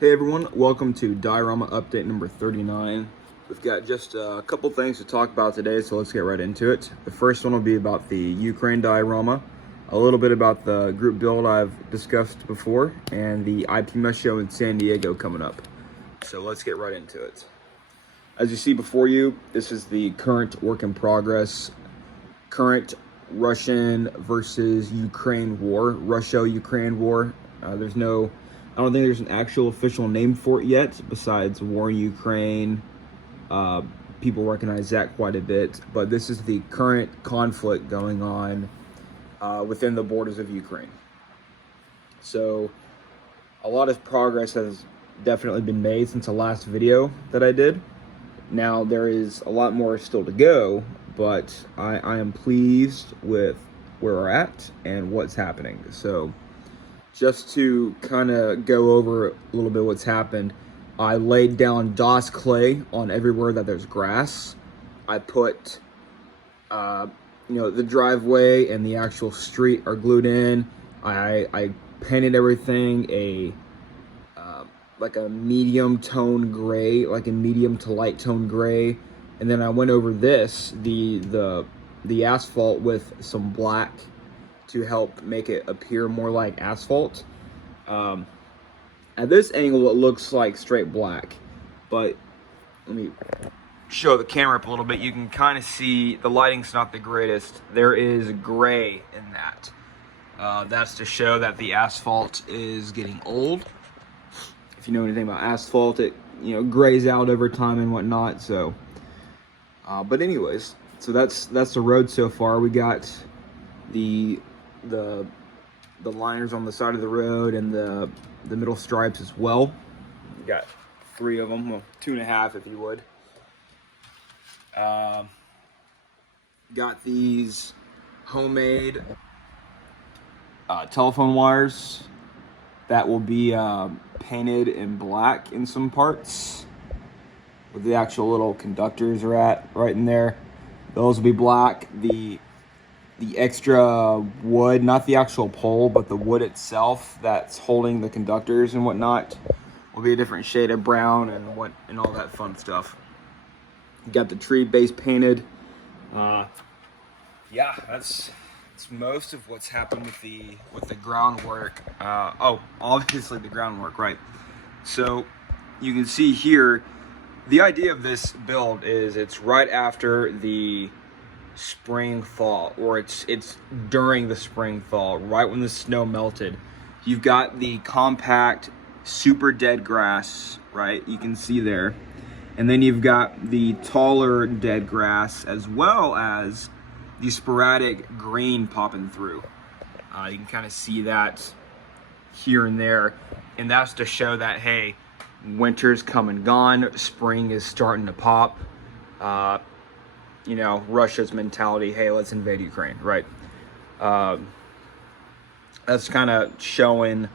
Hey everyone, welcome to diorama update number 39. We've got just a couple things to talk about today, so let's get right into it. The first one will be about the Ukraine diorama, a little bit about the group build I've discussed before, and the IPMS show in San Diego coming up. So let's get right into it. As you see before you, this is the current work in progress, current Russian versus Ukraine war, Russia-Ukraine war. I don't think there's an actual official name for it yet, besides war in Ukraine. People recognize that quite a bit, but this is the current conflict going on within the borders of Ukraine. So a lot of progress has definitely been made since the last video that I did. Now there is a lot more still to go, but I am pleased with where we're at and what's happening. So just to kind of go over a little bit what's happened, I laid down DOS clay on everywhere that there's grass. I put, the driveway and the actual street are glued in. I painted everything like a medium tone gray, like a medium to light tone gray, and then I went over the asphalt with some black to help make it appear more like asphalt. At this angle, it looks like straight black, but let me show the camera up a little bit. You can kind of see the lighting's not the greatest. There is gray in that. That's to show that the asphalt is getting old. If you know anything about asphalt, it grays out over time and whatnot. So, but anyways, so that's the road so far. We got the liners on the side of the road and the middle stripes as well. We got 3 of them, well, 2.5 if you would. Got these homemade telephone wires that will be painted in black in some parts, where the actual little conductors are at right in there. Those will be black. The extra wood, not the actual pole, but the wood itself that's holding the conductors and whatnot, will be a different shade of brown and all that fun stuff. Got the tree base painted. Yeah, that's most of what's happened with the groundwork. Obviously the groundwork, right? So you can see here, the idea of this build is it's right after the spring thaw, or it's during the spring thaw, right when the snow melted. You've got the compact, super dead grass, right? You can see there. And then you've got the taller dead grass, as well as the sporadic green popping through. You can kind of see that here and there. And that's to show that, hey, winter's come and gone, spring is starting to pop. Russia's mentality, hey, let's invade Ukraine, right? That's kind of showing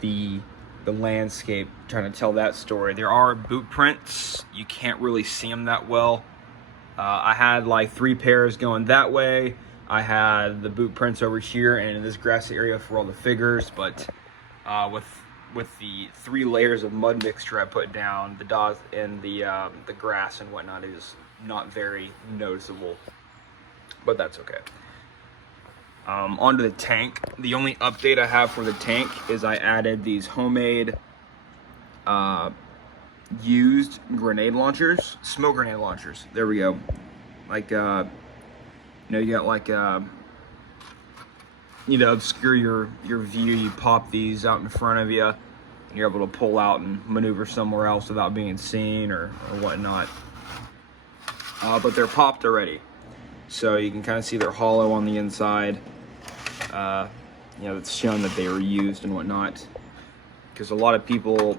the landscape, trying to tell that story. There are boot prints. You can't really see them that well. I had like 3 pairs going that way. I had the boot prints over here and in this grassy area for all the figures, but with the 3 layers of mud mixture I put down, the dots and the grass and whatnot is not very noticeable, but that's okay. Onto the tank. The only update I have for the tank is I added these homemade used grenade launchers, smoke grenade launchers. There we go. Like you got like obscure your view. You pop these out in front of you, and you're able to pull out and maneuver somewhere else without being seen or whatnot. But they're popped already, so you can kind of see they're hollow on the inside. It's shown that they were used and whatnot, because a lot of people,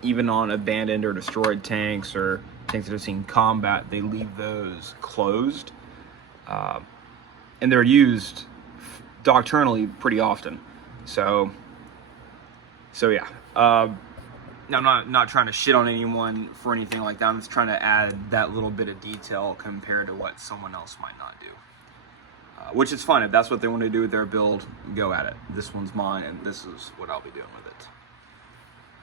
even on abandoned or destroyed tanks or tanks that have seen combat, they leave those closed, and they're used doctrinally pretty often. So yeah. Now, I'm not trying to shit on anyone for anything like that. I'm just trying to add that little bit of detail compared to what someone else might not do. Which is fine. If that's what they want to do with their build, go at it. This one's mine, and this is what I'll be doing with it.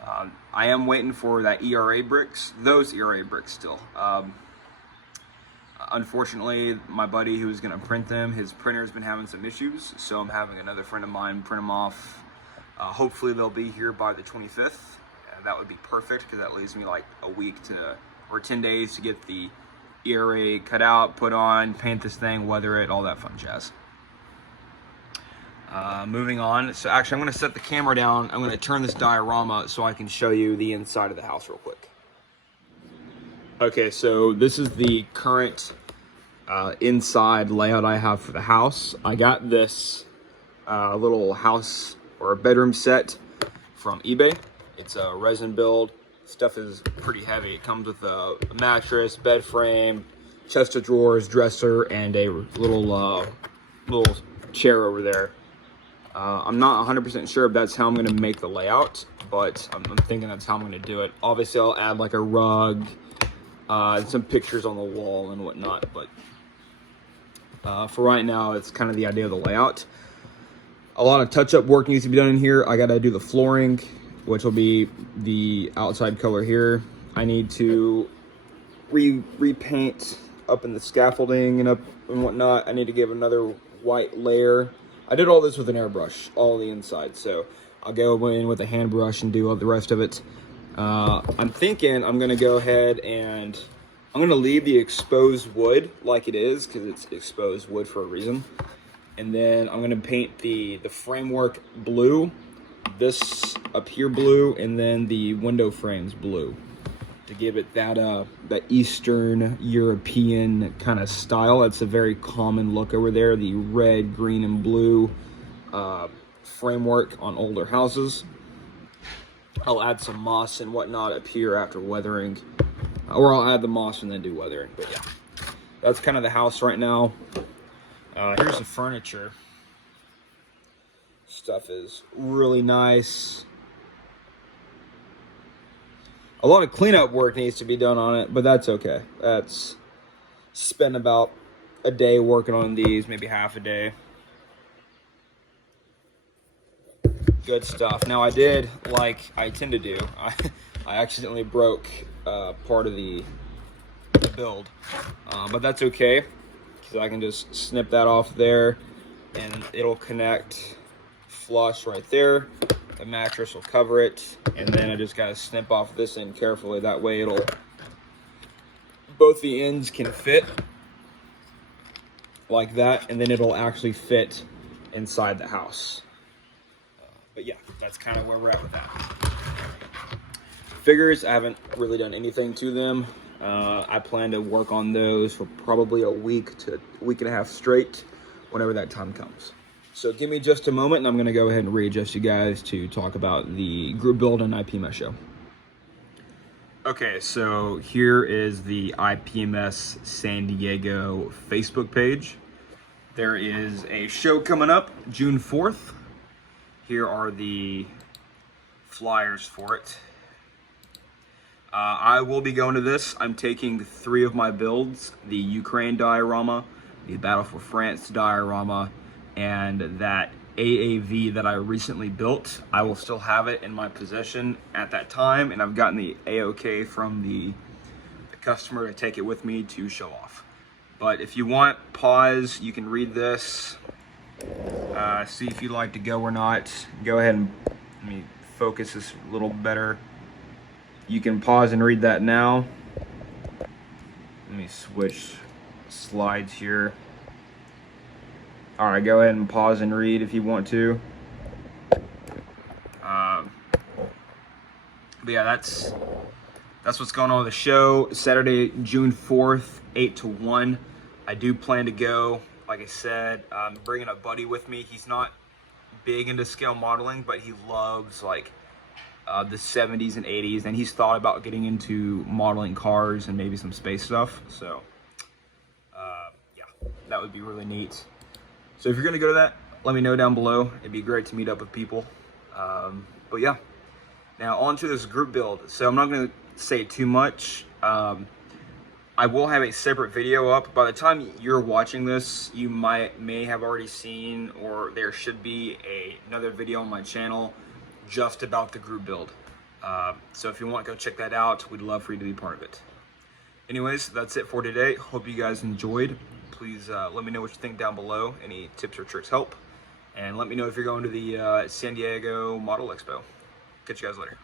I am waiting for that ERA bricks, those ERA bricks still. Unfortunately, my buddy who was going to print them, his printer's been having some issues, so I'm having another friend of mine print them off. Hopefully they'll be here by the 25th. That would be perfect, because that leaves me like a week or 10 days to get the ERA cut out, put on, paint this thing, weather it, all that fun jazz. Moving on, so actually I'm going to set the camera down. I'm going to turn this diorama so I can show you the inside of the house real quick. Okay, so this is the current inside layout I have for the house. I got this little house or bedroom set from eBay. It's a resin build. Stuff is pretty heavy. It comes with a mattress, bed frame, chest of drawers, dresser, and a little chair over there. I'm not 100% sure if that's how I'm going to make the layout, but I'm thinking that's how I'm going to do it. Obviously, I'll add like a rug, some pictures on the wall and whatnot, but for right now, it's kind of the idea of the layout. A lot of touch-up work needs to be done in here. I got to do the flooring, which will be the outside color here. I need to repaint up in the scaffolding and up and whatnot. I need to give another white layer. I did all this with an airbrush, all the inside, so I'll go in with a hand brush and do all the rest of it. I'm thinking I'm gonna go ahead and I'm gonna leave the exposed wood like it is, because it's exposed wood for a reason. And then I'm gonna paint the framework blue, this up here blue, and then the window frames blue, to give it that Eastern European kind of style. That's a very common look over there, the red, green, and blue framework on older houses. I'll add some moss and whatnot up here after weathering, or I'll add the moss and then do weathering. But yeah, that's kind of the house right now. Here's the furniture. Stuff is really nice. A lot of cleanup work needs to be done on it, but that's okay. That's spend about a day working on these, maybe half a day. Good stuff. Now I did, like I tend to do, I accidentally broke part of the build, but that's okay, because I can just snip that off there and it'll connect flush right there. The mattress will cover it, and then I just gotta snip off this end carefully. That way both the ends can fit like that, and then it'll actually fit inside the house. But yeah, that's kind of where we're at with that. Figures, I haven't really done anything to them. I plan to work on those for probably a week to a week and a half straight, whenever that time comes. So give me just a moment, and I'm going to go ahead and readjust you guys to talk about the group build and IPMS show. Okay, so here is the IPMS San Diego Facebook page. There is a show coming up June 4th. Here are the flyers for it. I will be going to this. I'm taking 3 of my builds, the Ukraine diorama, the Battle for France diorama, and that AAV that I recently built. I will still have it in my possession at that time, and I've gotten the A-OK from the customer to take it with me to show off. But if you want, pause, you can read this, see if you'd like to go or not. Go ahead and let me focus this a little better. You can pause and read that now. Let me switch slides here. All right, go ahead and pause and read if you want to. But yeah, that's what's going on with the show. Saturday, June 4th, 8 to 1. I do plan to go. Like I said, I'm bringing a buddy with me. He's not big into scale modeling, but he loves like the 70s and 80s, and he's thought about getting into modeling cars and maybe some space stuff. So yeah, that would be really neat. So if you're gonna go to that, let me know down below. It'd be great to meet up with people. But yeah, now on to this group build. So I'm not gonna say too much. I will have a separate video up. By the time you're watching this, you may have already seen, or there should be another video on my channel just about the group build. So if you want, go check that out. We'd love for you to be part of it. Anyways, that's it for today. Hope you guys enjoyed. Please let me know what you think down below. Any tips or tricks help. And let me know if you're going to the San Diego Model Expo. Catch you guys later.